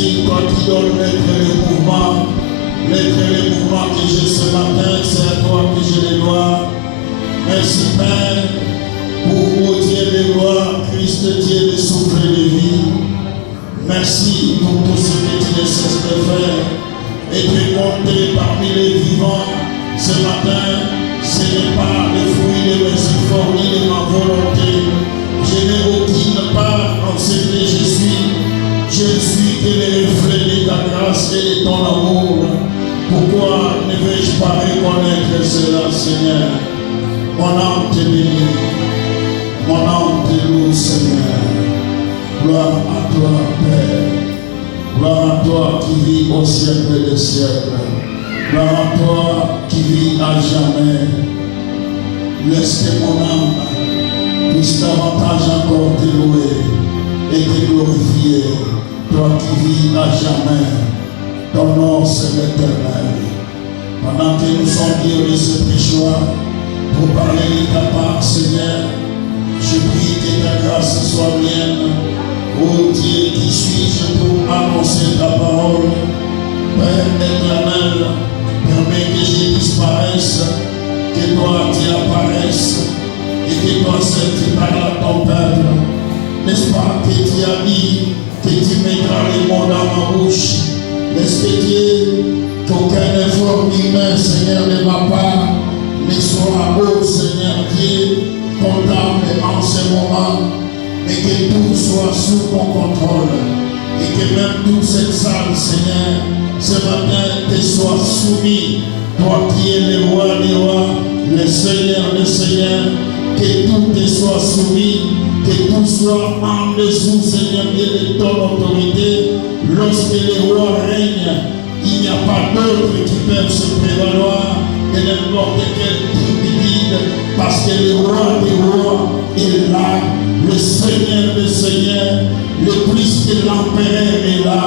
Merci, toi qui donnes les mouvements que j'ai ce matin, c'est à toi que je les dois. Merci Père, pour Dieu de gloire, Christ Dieu de souffle de vie. Merci pour tout ce que tu ne cesses de faire et de compter parmi les vivants. Ce matin, ce n'est pas le fruit de mes efforts ni de ma volonté. Je n'ai aucune part en ce que je suis. Je ne suis que le reflet de ta grâce et de ton amour. Pourquoi ne vais-je pas reconnaître cela, Seigneur? Mon âme te bénit, mon âme te loue, Seigneur. Gloire à toi, Père. Gloire à toi qui vis au siècle des siècles. Gloire à toi qui vis à jamais. Laisse que mon âme puisse davantage encore te louer et te glorifier. Toi qui vis à jamais. Ton nom c'est l'Éternel. Pendant que nous sommes liés de ce péchoir, pour parler de ta part, Seigneur, je prie que ta grâce soit mienne. Ô Dieu, qui suis-je pour annoncer ta parole? Père éternel, permets que je disparaisse, que toi tu apparaisses, et que toi seul tu parles à ton peuple. N'est-ce pas que tu as dit que tu mettras les mots dans ma bouche? Laisse que Dieu, qu'aucun effort humain, Seigneur, de ma part, ne soit, ô Seigneur Dieu, comptable en ce moment, mais que tout soit sous ton contrôle, et que même toute cette salle, Seigneur, ce matin, te soit soumis, toi qui es le roi des rois, le Seigneur des seigneurs, que tout te soit soumis, que tout soit en dessous, Seigneur Dieu, de ton autorité. Lorsque les rois règnent, il n'y a pas d'autres qui peuvent se prévaloir de n'importe quel divide, parce que le roi des rois est là, le Seigneur des seigneurs, le plus que l'empereur est là,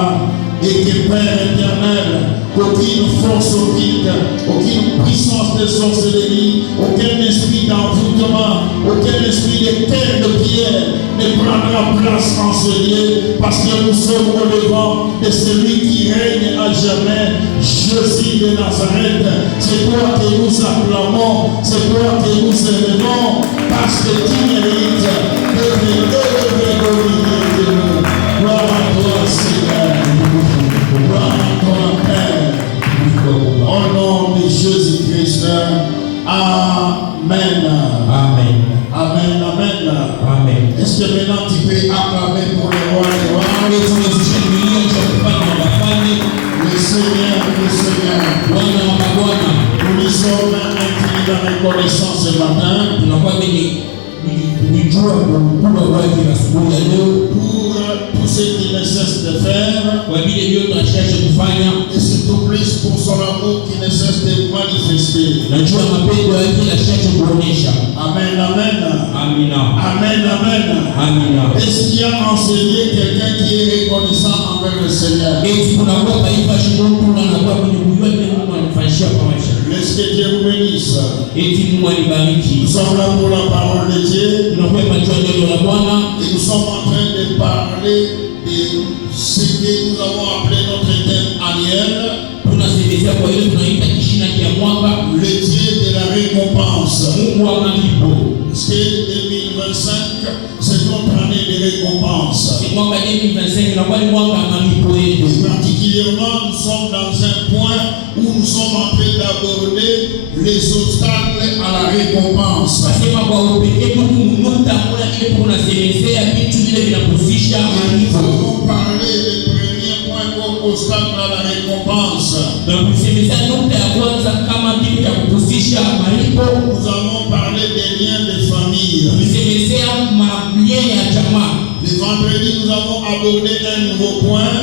et que Père éternel, aucune force occulte, aucune puissance de sorcellerie, aucun esprit d'envoûtement, aucun esprit de terre de pierre ne prendra place en ce lieu, parce que nous sommes au devant de celui qui règne à jamais, Jésus de Nazareth. C'est toi que nous acclamons, c'est toi que nous élevons, parce que tu mérites d'être glorifié de nous. Gloire à toi, Seigneur. Gloire à toi, Père. Au nom de Jésus-Christ. Amen. Amen. Amen. Amen. Amen. Est-ce que maintenant tu peux acclamer pour le roi des rois? Le Seigneur, le Seigneur. Nous lui sommes infinis de reconnaissance ce matin. Pour tout ce qu'il ne cesse de faire. Et surtout plus pour son amour qui ne cesse de manifester. Amen, amen. Amen, amen. Est-ce qu'il y a enseigné quelqu'un qui est reconnaissant envers le Seigneur? Laisse que Dieu vous bénisse. Nous sommes là pour la parole de Dieu. Et nous sommes en train de parler de ce que nous avons appelé notre thème annuel. Le Dieu de la récompense. C'est 2025, c'est notre année de récompense. Et particulièrement, nous sommes dans un point où nous sommes en train d'aborder les obstacles à la récompense. Nous avons parlé des premiers points comme obstacle à la récompense. Nous avons parlé des liens de famille. Le vendredi, nous avons abordé un nouveau point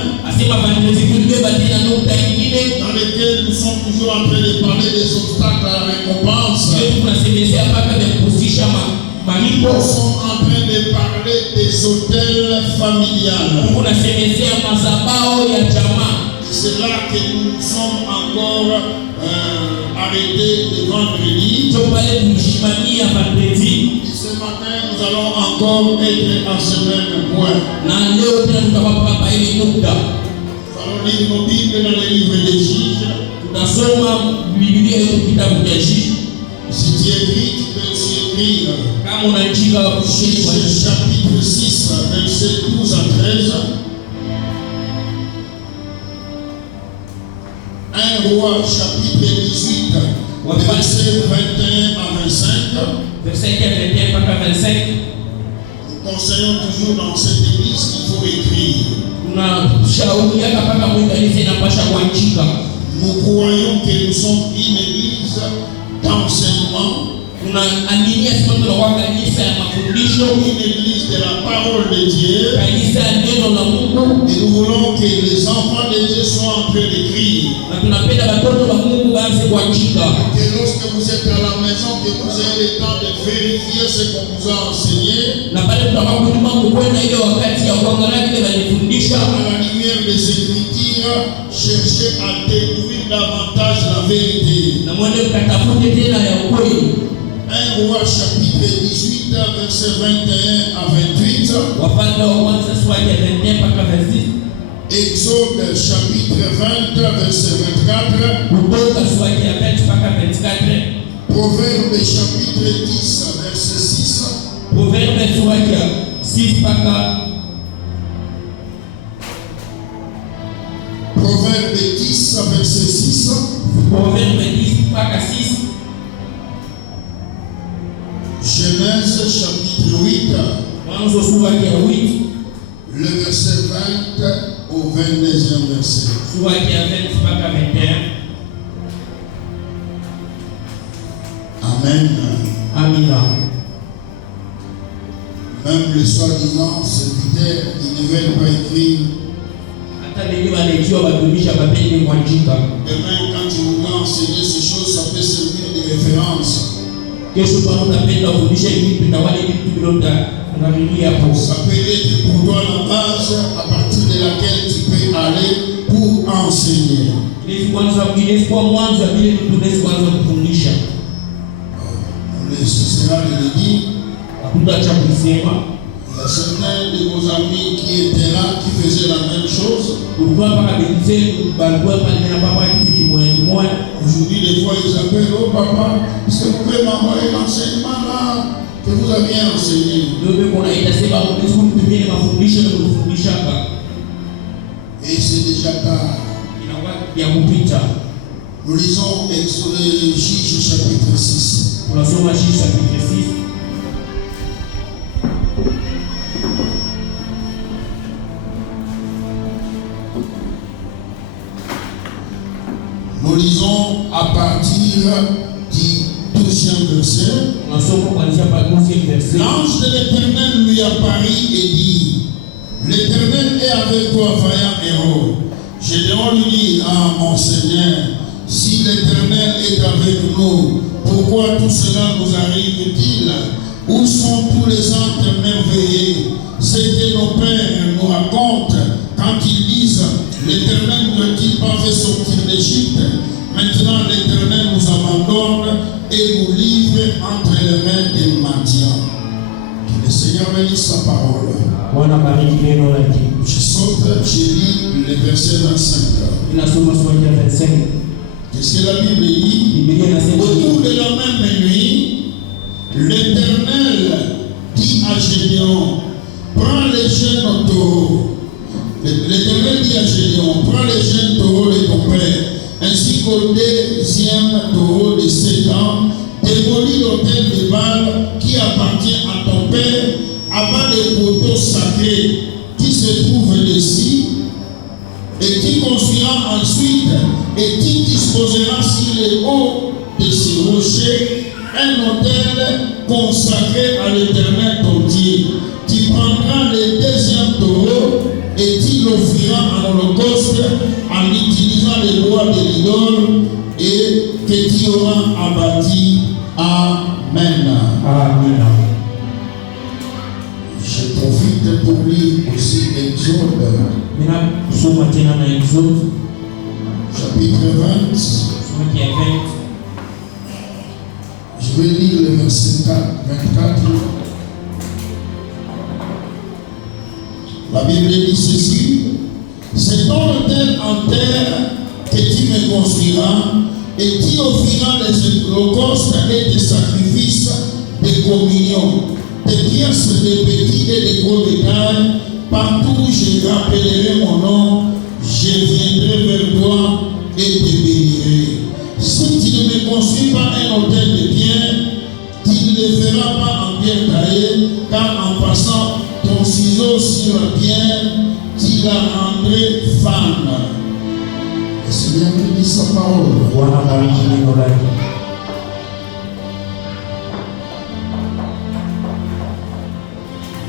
dans lequel nous sommes toujours en train de parler des obstacles à la récompense. Nous sommes en train de parler des hôtels familiales. C'est là que nous sommes encore arrêtés le vendredi. Et ce matin, nous allons encore être en ce même point. allons lire nos Bibles dans les livres des Juges. Tutasoma Biblia yetu kitabu cha Juges. Si tu écris, tu peux aussi écrire. Kama unaandika Juges chapitre 6, versets 12 à 13. 1 Roi chapitre 18, versets 21 à 25. Verset 21 mpaka 25. Nous conseillons toujours dans cette église qu'il faut écrire. Tunashauria mpaka mwikanisa inapasha kuandika. Nous croyons que nous sommes une église d'enseignement. Tunaaminia sisi tunakuwa kanisa ya mafundisho, Une église de la parole de Dieu. kanisa ya neno la Mungu, Et nous voulons que les enfants de Dieu soient en train d'écrire. na tunapenda watoto wa Mungu waanze kuandika. Que lorsque vous êtes à la maison, que vous ayez le temps de vérifier ce qu'on vous a enseigné. Na pale tutakapokuwa mkwenda ile wakati ya kuangalia kile walifundisha, À la lumière des Écritures, cherchez à découvrir davantage la vérité. na mwende mkatafute tena ya ukweli. 1 Roi chapitre 18, versets 21 à 28. Wafalme wa kwanza sura ya 21 mpaka 26. Exode chapitre 20, verset 24. Kutoka sura ya 20 mpaka 24. Proverbe chapitre 10, verset 6. Proverbe sura ya 6 mpaka Proverbe 10, verset 6. Proverbe 10 mpaka 6. Genèse chapitre 8, Mwanzo sura ya 8 le verset 20 au 22e verset. sura ya 20 mpaka 21. Amen. Amina. Même les soi-disant serviteurs, ils ne veulent pas écrire. Hata wengi wanaitiwa watumisha wapende kuandika. Demain, quand tu voudras enseigner ces choses, ça peut servir de référence. Kesho kama unapenda kufundisha kitu na wale vitu vilota unarudia hapo. Ça peut être pour toi la base à partir de laquelle tu peux aller pour enseigner. Ili kwanza mwingine kwa mwanzo vile tunaweza kuanza kufundisha. Ce sera de le dire. Hakuna cha kusema. Il y a certains de vos amis qui étaient là, qui faisaient la même chose. Aujourd'hui, des fois, ils appellent, oh papa, est-ce que vous pouvez m'envoyer l'enseignement là que vous aviez enseigné? Et c'est déjà tard. Nous lisons Exode Juges chapitre 6. Nous lisons à partir du 12e verset. L'ange de l'Éternel lui apparut et dit: L'Éternel est avec toi, vaillant héros. Gédéon lui dit: Ah, mon Seigneur, si l'Éternel est avec nous, pourquoi tout cela nous arrive-t-il? Où sont tous les anges merveilleux? C'est que nos pères nous racontent quand ils disent: L'Éternel ne t'a-t-il pas fait sortir d'Égypte? Maintenant l'Éternel nous abandonne et nous livre entre les mains des Madian. Que le Seigneur bénisse sa parole. Je saute, j'ai lu le verset 25. Qu'est-ce que la Bible dit? Autour de la même nuit, l'Éternel dit à Gédéon: Prends les jeunes taureaux. L'Éternel dit à Gédéon: Prends les jeunes taureaux de ton père, ainsi qu'au deuxième taureau de 7 ans, démolis l'autel de Baal qui appartient à ton père, abat les poteaux sacrés qui se trouvent ici, et qui construira ensuite, et qui disposera sur les hauts de ces rochers un autel consacré à l'Éternel ton Dieu. Tu prendras le deuxième taureau et tu l'offriras en holocauste en utilisant les bois de l'idole et que tu auras abattu. Amen. Amen. Je profite pour lire aussi Exode. Chapitre 20. Je vais lire le verset 24. La Bible dit ceci: C'est ton autel en terre que tu me construiras, et qui offrira des holocaustes et des sacrifices de communion, des pièces de petits et de gros bétail. Partout où je rappellerai mon nom, je viendrai vers toi et te bénirai. Si tu ne me construis pas un autel de pierre, tu ne le feras pas en pierre taillée, car en passant ton ciseau sur la pierre, tu la rendrais femme. Le Seigneur nous dit sa parole.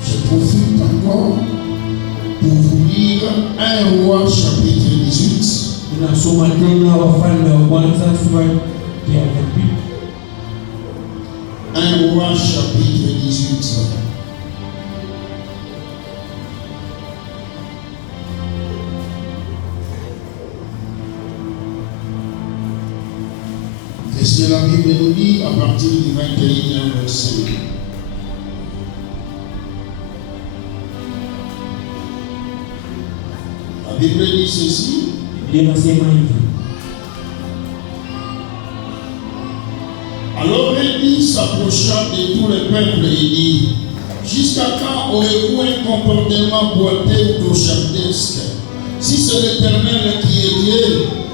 Je profite encore pour vous lire 1 Roi chapitre 18. Tunasoma tena Wafalme wa Kwanza sura ya 1 Roi chapitre 18. Qu'est-ce que la Bible nous dit à partir du 21e verset? La Bible dit ceci. Alors Élie s'approcha de tout le peuple et dit: jusqu'à quand aurez-vous un comportement boiteux ou clochardesque? Si c'est l'Éternel qui est Dieu,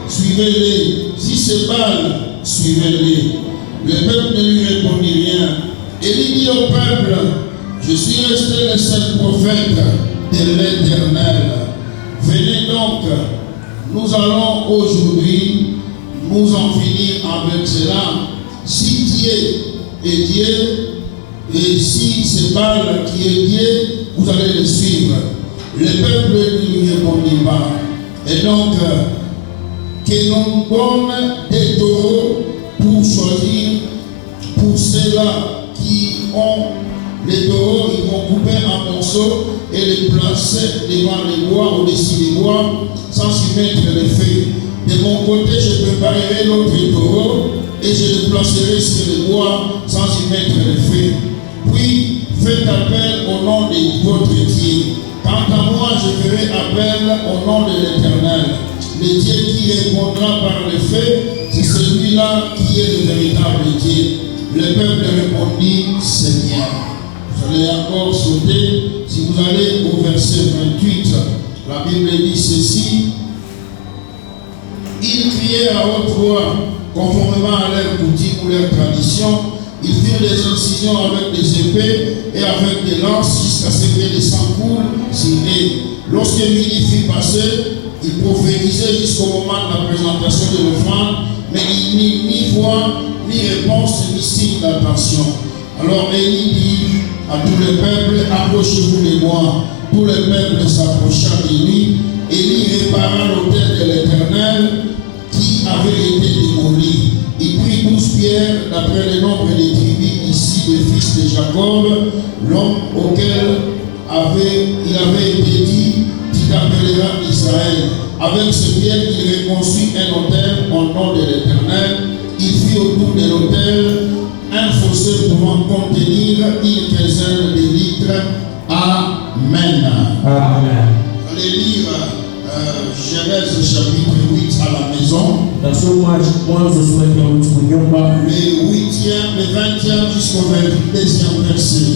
suivez-le. Si c'est Baal, suivez-le. Le peuple ne lui répondit rien. Élie dit au peuple: je suis resté le seul prophète de l'Éternel. Venez donc, nous allons aujourd'hui nous en finir avec cela. Si Dieu est Dieu, et si c'est Baal qui est Dieu, vous allez le suivre. Le peuple ne lui répondit pas. Et donc, que l'on donne des taureaux pour choisir, pour ceux-là qui ont les taureaux, ils vont couper en morceaux et les placer devant les bois, au-dessus des bois, sans y mettre le feu. De mon côté, je préparerai l'autre taureau et je le placerai sur les bois sans y mettre le feu. Puis, faites appel au nom de votre Dieu. Quant à moi, je ferai appel au nom de l'Éternel. Le Dieu qui répondra par le feu, c'est celui-là qui est le véritable Dieu. Le peuple répondit: Seigneur. Vous allez encore sauter. Si vous allez au verset 28, la Bible dit ceci: ils criaient à haute voix, conformément à leur coutume ou leur tradition. Ils firent des incisions avec des épées et avec des lances jusqu'à ce que le sang coule sur eux. Lorsque midi fut passé, ils prophétisaient jusqu'au moment de la présentation de l'offrande, mais il n'y eut ni voix, ni réponse, ni signe d'attention. Alors Élie dit à tout le peuple: approchez-vous de moi. Tout le peuple s'approcha de lui. Élie répara l'autel de l'Éternel qui avait été démoli. Il prit 12 pierres d'après le nombre des tribus ici des fils de Jacob, l'homme auquel il avait été dit: tu t'appelleras Israël. Avec ces pierres, il reconstruit un autel au nom de l'Éternel. Il fit autour de l'autel un fossé pouvant contenir une quinzaine de litres. Amen. Amen. Allez lire Genèse chapitre 8 à la maison. Le 8e, le 20e jusqu'au 22e verset.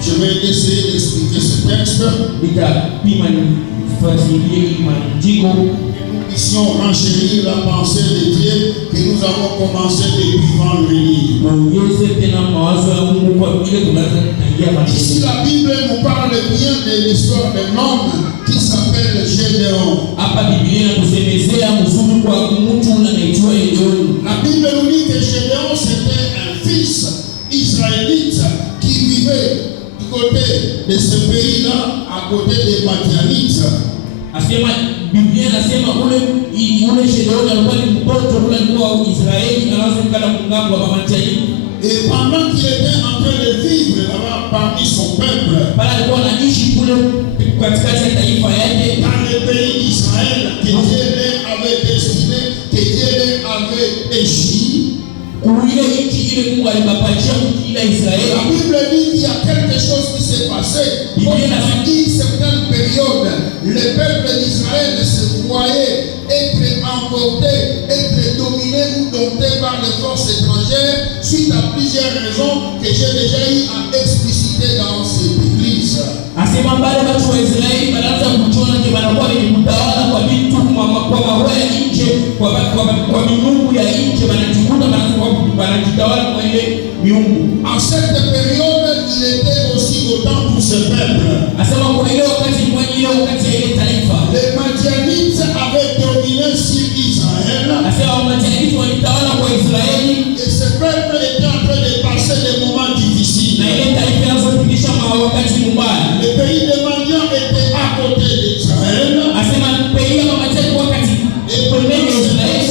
Je vais essayer d'expliquer ce texte. Nous puissions renchérir la pensée de Dieu que nous avons commencé depuis vendredi. Ici, la Bible nous parle bien de l'histoire d'un homme qui s'appelle Gédéon. La Bible nous dit que Gédéon c'était un fils israélite qui vivait du côté de ce pays-là, à côté des Madianites. Biblia inasema ule Gedeoni alikuwa ni mtoto ule mkuu wa Israeli anaanza kala mgambo wa Madiani. Et pendant qu'il était en train de vivre là-bas parmi son peuple, pale alikuwa anaishi kule katikati ya taifa yake, dans le pays d'Israël que Dieu avait destiné, que Dieu avait échu. Kuile nchi ile Mungu alimpatia nchi ya Israeli. La Bible dit qu'il y a quelque chose qui s'est passé pendant une certaine période. d'Israël se croyait être emporté, être dominé ou dompté par les forces étrangères suite à plusieurs raisons que j'ai déjà eu à expliciter dans cette église. Asema mbale watu wa Israeli wanaanza kuchona je wanakuwa ni kutawala kwa vitu kwa maroho ya nje kwa miungu ya nje wanajikuta wanajitawala kwa ile miungu. En cette période, il était aussi autant pour ce peuple. Asema kwa ile wakati kwa ile wakati ya ile taifa. Les Madianites avaient dominé sur Israël. Asema Madianites walitawala kwa Israeli. Et ce peuple était en train de passer des moments difficiles. Na ile taifa inazopitisha wakati mbaya. Le pays de Madian était à côté d'Israël. Asema pays ya Madian wakati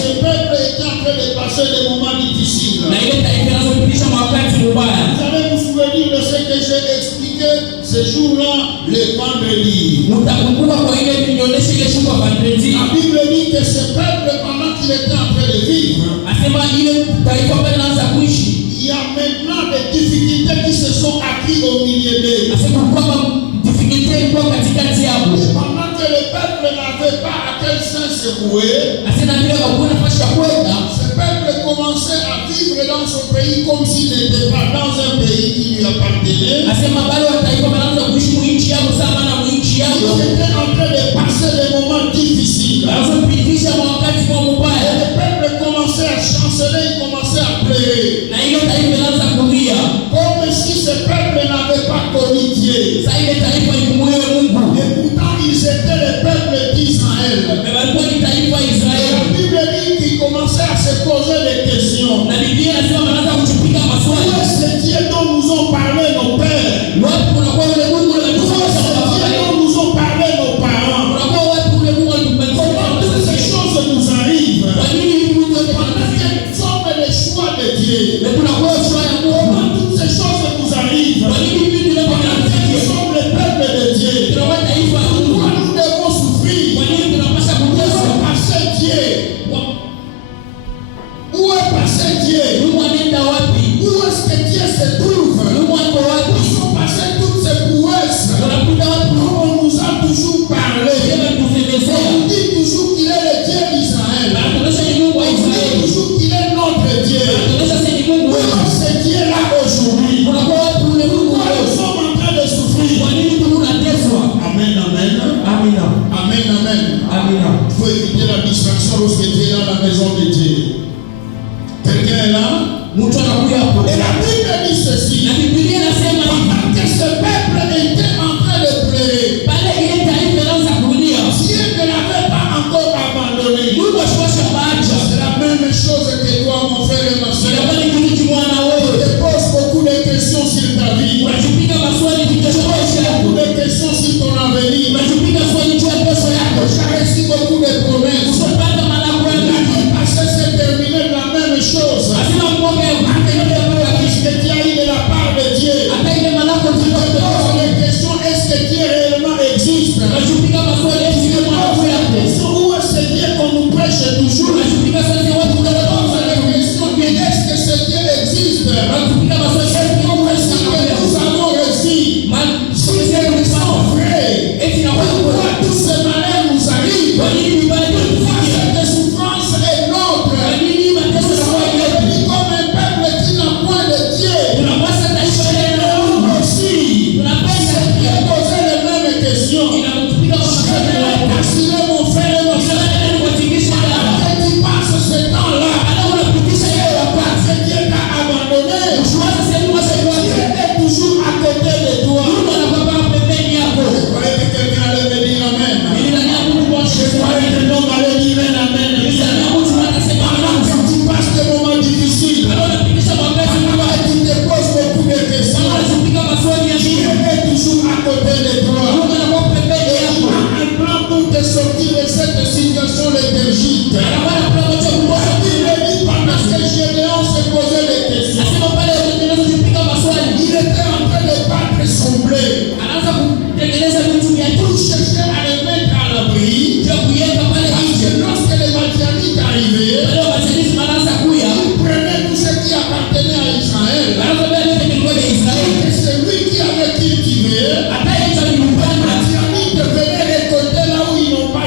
ce peuple était en train de passer des moments difficiles. Na ile taifa inazopitisha wakati mbaya. Vous allez vous souvenir de ce que j'ai expliqué ce jour-là, le vendredi. Mtakumbuka kwa ile nionyeshe ile siku ya vendredi. La Bible dit que ce peuple, pendant qu'il était en train de vivre, asema ile taifa pale naanza kuishi. Il y a maintenant des difficultés qui se sont acquises au milieu d'eux. Asema kwamba difficulté iko katikati yao. Pendant que le peuple n'avait pas à quel sens se vouer, asema vile hakuna nafasi ya kwenda. Ce peuple commençait à vivre dans son pays comme s'il n'était pas dans un pays qui lui appartenait. Asema bale wa taifa wanaanza kuishi mwinchi yao sawa na mwinchi yao. Ils étaient en train de passer des moments difficiles. Wanazopitisha wakati kwa mbaya. Le peuple commençait à chanceler, il commençait à pleurer. Na ile taifa inaanza kulia. Comme si ce peuple n'avait pas connu Dieu. Sasa ile taifa ikumbuye Mungu. Et pourtant ils étaient le peuple d'Israël. Mais walikuwa ni taifa Israeli. La Bible dit qu'ils commençaient à se poser des questions. Na Biblia inasema wanaanza kujipiga maswali. Où est-ce que Dieu dont nous ont parlé nos pères? Wapi kunakuwa yule Mungu na Où est-ce que Dieu dont nous ont parlé nos parents? kunakuwa wapi yule Mungu alitupatia? Toutes ces choses nous arrivent. Kwa nini hivi Mungu Pendant qu'elles sont les choix de Dieu. Mais kunakuwa choix ya Mungu. Toutes ces choses nous arrivent. Kwa nini hivi Nous sommes le peuple de Dieu. tunakuwa taifa la Mungu? Pourquoi nous devons souffrir? Kwa nini tunapaswa kuteswa? Passé Dieu. Où est passé Dieu? Mungu anaenda wapi? Où est-ce que Dieu se trouve? Mungu ako wapi? Nous sommes passés toutes ces prouesses. Tunapita wapi? On nous a toujours parlé. Yeye anatuelezea. On dit toujours qu'il est le Dieu d'Israël. Anatueleza ni Mungu wa On dit Israeli. toujours qu'il est notre Dieu. Anatueleza si ni Mungu Où wetu. est ce Dieu-là aujourd'hui? Kunakuwa wapi yule Mungu Pourquoi nous wetu? sommes en train de souffrir? Kwa nini tunateswa? Amen, amen. Amina. Amen, amen. Amina. Il faut éviter la distraction lorsque tu es dans la maison de Dieu. Quelqu'un est là? Mtu anakuja hapo. Et la Bible dit ceci. Na Biblia inasema hivi. Pendant que ce peuple était en train de pleurer, Pale ile taifa inaanza kulia. Dieu ne l'avait pas encore abandonné. Mungu ashwasha baacha. C'est la même chose que toi, mon frère et ma soeur. Inakuwa ni kitu kimwana Tu wewe. te poses beaucoup de questions sur ta vie. Unajipiga maswali kichwa chako. Beaucoup de questions sur ton avenir. Unajipiga swali juu ya kesho yako. J'ai reçu beaucoup de promesses. Usipata malako La yako. vie passée s'est terminée de la même chose. Asema mmoja Est-ce que tu as eu de la part de Dieu? hata ile malako Tu te tunayo. poses les questions, est-ce que Dieu réellement existe? Unajipiga maswali Tu hivi te kwa poses mambo la yako. question, où est ce Dieu qu'on nous prêche toujours? Unajipiga swali watu Tu te kwa poses la question, mais est-ce que ce Dieu existe? unajipiga maswali Comme est-ce que nous avons réussi? Si nous sommes vrais, eti na watu pourquoi tous ces malheurs nous arrivent? kwa nini vibaya Pourquoi tunafikia? cette souffrance est nôtre? Kwa nini mateso Nous yanakuwa sommes yetu? devenus comme un peuple qui n'a point de Dieu. Tunapasa taifa letu na Nous Mungu. aussi, Tunapenda qui a posé les mêmes questions. inatupiga kwa maswali yako. Assuré mon frère et ma soeur, Tunataka kuwatikisha dada. que tu passes ce temps-là, Hata unapitisha hiyo wakati. parce que Dieu t'a abandonné. Usiwaze sehemu moja Dieu yote. est toujours à côté de toi. Mungu anakuwa pembeni yako. Je croyais que quelqu'un allait me dire Amen. Ili ndani ya Mungu kwa Je Yesu. croyais que l'homme allait dire Amen. Ili ndani ya Mungu tunasema Pendant que tu passes des moments difficiles, Hata unapitisha wakati pendant que tu te poses beaucoup de questions, unajipiga maswali ya Dieu nini? est toujours à côté de toi. Mungu anakuwa pembeni Il yako. a un plan pour te sortir de cette situation léthargique. Anakuwa na mpango cha kuboresha. La Bible dit pendant que Gédéon se posait des questions, Nasema pale unajipiga maswali. il était en train de battre son blé Anaanza kutengeneza vitu vya pour chercher à le mettre à l'abri. cha kuiweka pale Parce nje. que lorsque les Madianites arrivaient, Wale wamasaidizi wanaanza kuya. ils prenaient tout ce qui appartenait à Israël. Wanaanza bale yote kilikuwa vya Israeli. Et c'est lui qui avait cultivé. Hata hicho ni mpanda. Les Madianites venaient récolter là où ils n'ont pas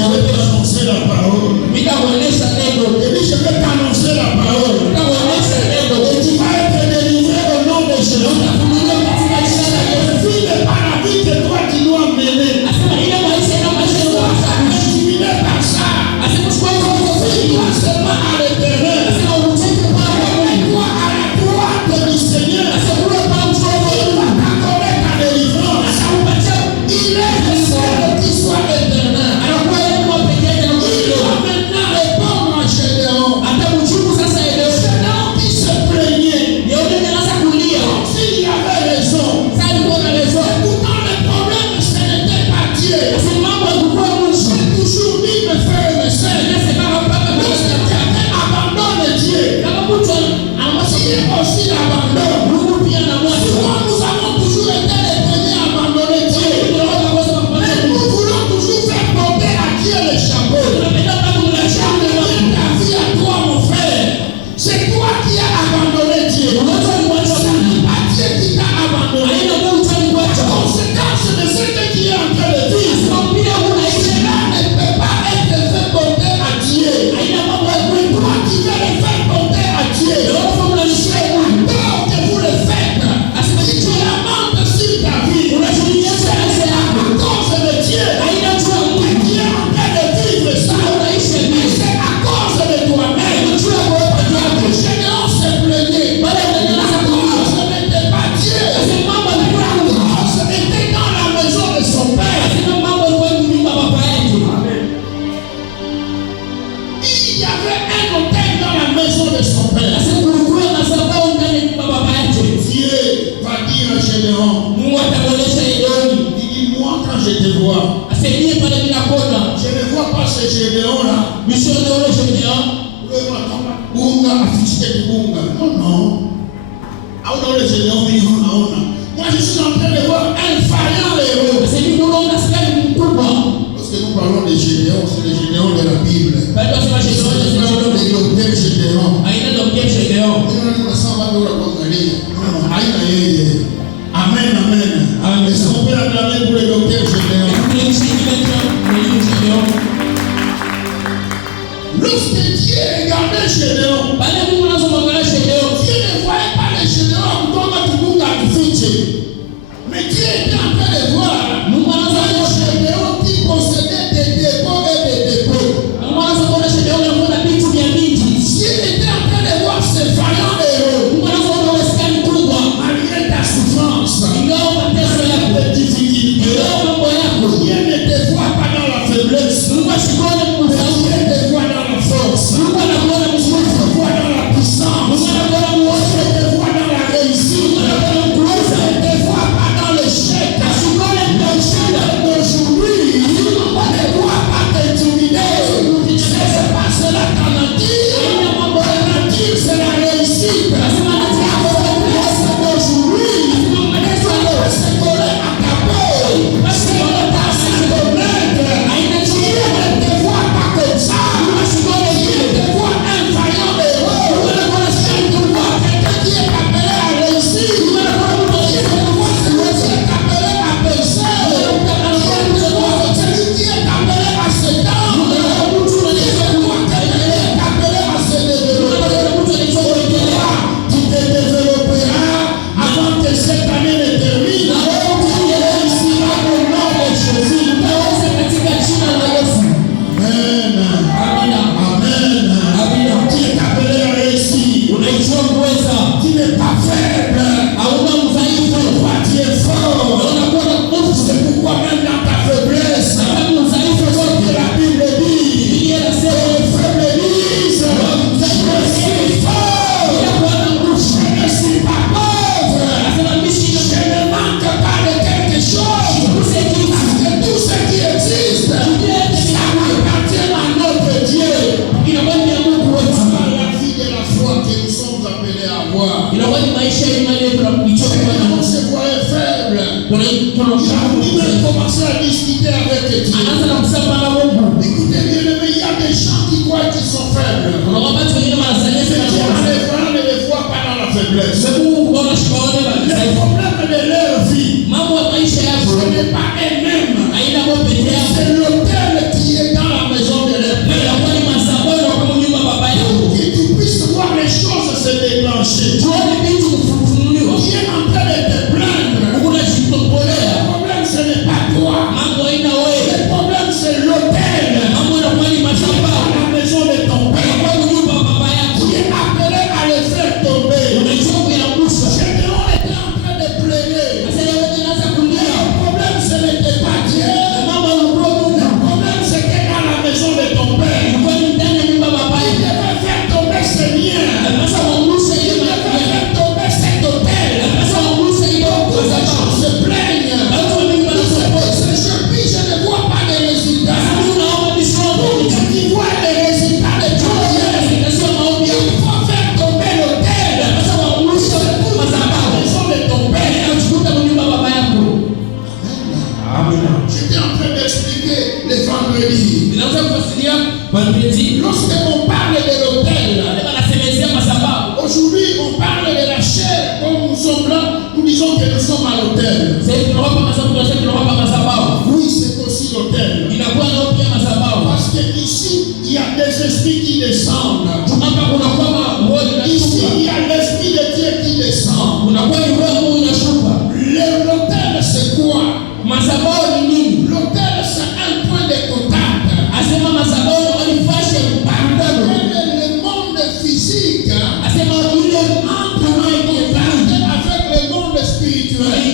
Je vais t'annoncer la parole. Et je vais t'annoncer la parole. Et tu vas être délivré au nom de Jésus. La vie n'est pas la vie que toi tu dois mener. Par ça. Tu dois seulement à l'éternel. Toi à la droite du Seigneur. Il va t'accorder ta délivrance. Il est le seul qui soit éternel. Il va maintenant répondre à Gédéon. Gédéon qui se plaignait. S'il y avait raison. Pourtant le problème ce n'était pas Dieu. C'est toujours dit mes frères et mes sœurs. Lorsque quelqu'un abandonne Dieu, il aussi l'abandonne. Souvent nous avons toujours été les premiers à abandonner Dieu. Mais nous voulons toujours faire porter à Dieu le chapeau. Ta vie à toi mon frère. C'est toi qui as abandonné Dieu. Ce n'est pas Dieu qui t'a abandonné. La conséquence de ce que tu es en train de vivre, cela ne peut pas être fait porter à Dieu. Toi qui veux le faire porter à Dieu, c'est alors que vous le faites. Si tu lamentes sur ta vie, c'est à cause de Dieu que tu es en train de vivre ça. C'est à cause de toi-même. Gédéon se plaignait. Ce n'était pas Dieu. Ce n'était dans la maison de son père. Il y avait un hôtel dans la maison de son père. Dieu va dire à Gédéon, il dit moi quand je te vois, je ne vois pas ce Gédéon-là. Bunga affiché bunga. Non. Moi je suis en train de voir un vaillant héros. Lorsque nous parlons de Gédéon, c'est le Gédéon de la Bible. Le docteur Gédéon. Amen. Est-ce qu'on peut acclamer pour le docteur Gédéon? Lorsque Dieu regardait Gédéon, Dieu ne voyait pas les Gédéon comme Kibunga Kifiche. Mais Dieu était en train de voir les Gédéon qui possédaient des dépôts et des dépôts. Dieu était en train de voir ce vaillant héros. Malgré ta souffrance, tes difficultés, Dieu ne te voit pas dans la faiblesse. Dieu te voit dans la force. Dieu te voit dans la puissance. Dieu te voit dans la réussite. Dieu ne te voit pas dans l'échec. Aujourd'hui, on ne voit pas t'intimider. C'est pas cela qu'on a dit. On a dit c'est la réussite. La faiblesse d'aujourd'hui, c'est qu'on est à ta peau. C'est qu'on est à sa domaine. Dieu ne te voit pas comme ça. Dieu te voit un vaillant héros. Dieu te voit quelqu'un qui est appelé à réussir. Dieu te voit celui qui est appelé à penser. Dieu te voit celui qui est appelé à s'étendre. Dieu te voit quelqu'un qui est appelé à se développer. Tu te développeras avant que cette année ne termine. Tu réussiras au nom de Jésus. Amen. Tu es appelé à réussir. Tu n'es pas faible. Toi, tu es fort. C'est pourquoi même dans ta faiblesse, la Bible dit, les faibles disent, je suis fort. Je ne suis pas pauvre. Je ne manque pas de quelque chose. Parce que tout ce qui existe, ça appartient à notre Dieu. La vie de la foi que nous sommes appelés à avoir. On se voyait faible. Il a commencé à discuter avec Dieu. Écoutez bien, mais il y a des gens qui croient qu'ils sont faibles. Ne les voient pas dans la faiblesse. Les problèmes de leur vie, ce n'est pas eux-mêmes. C'est l'autel qui est dans la Lorsque on parle de l'autel, aujourd'hui on parle de la chair, comme nous sommes là, nous disons que nous sommes à l'autel. Oui, c'est aussi l'autel. Parce qu'ici, il y a des esprits qui descendent. Ici, il y a l'esprit de Dieu qui descend. L'autel, c'est quoi? L'autel, c'est un point de contact. Le monde physique entre en contact avec le monde spirituel.